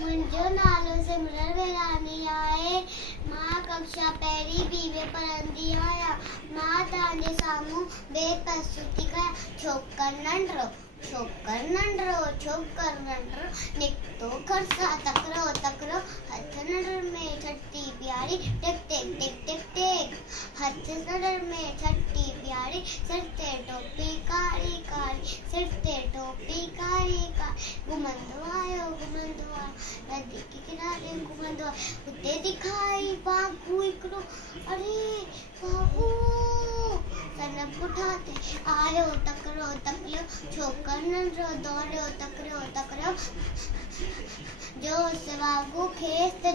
मुंहिंजो नालो सिमरन वेलानी आहे। मां कक्षा पहिरीं बी में पढ़ंदी आहियां। मां तव्हांजे साम्हूं बेप्रस्तुति कयां। छोकर नंढड़ो निकितो घर सां तकिड़ो हथ नंढड़ में छटी प्यारी टिक टिक टिक टिक टिक। हथ नंढड़ में छटी प्यारी सिर ते टोपी कारी सिर ते टोपी कारी घुमंदो आयो नदी के किनारे घुमंदो आयो। उते दिखाई बाबू हिकिड़ो, अरे बाबू सन पुठाते आयो तकिड़ो छोकर नंढड़ो दौड़ियो तकिड़ो जोर से वागू खेस ते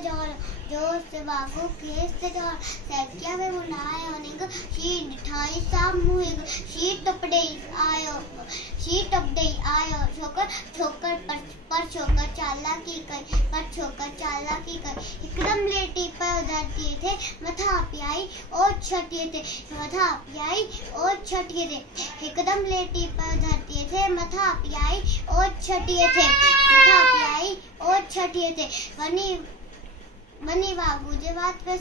जोड़ सैकिया में बुलायो निंग शी ठाई सामू शी टप दे आयो छोकर पर छोकर चालाकी कर एकदम लेटी पर धरती थे मथा पियाई और छटिए थे एकदम लेटी पर धरती थे मथा पियाई और छटिए थे मनी वागू जे बात पे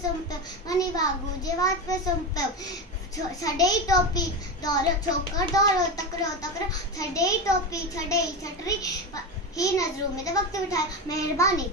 सुम्पियो छड़ेई टोपी छोकर दौड़ो तकिड़ो छड़ेई टोपी छड़ेई छटरी ही नजरों में तो वक्त बिठायो। मेहरबानी।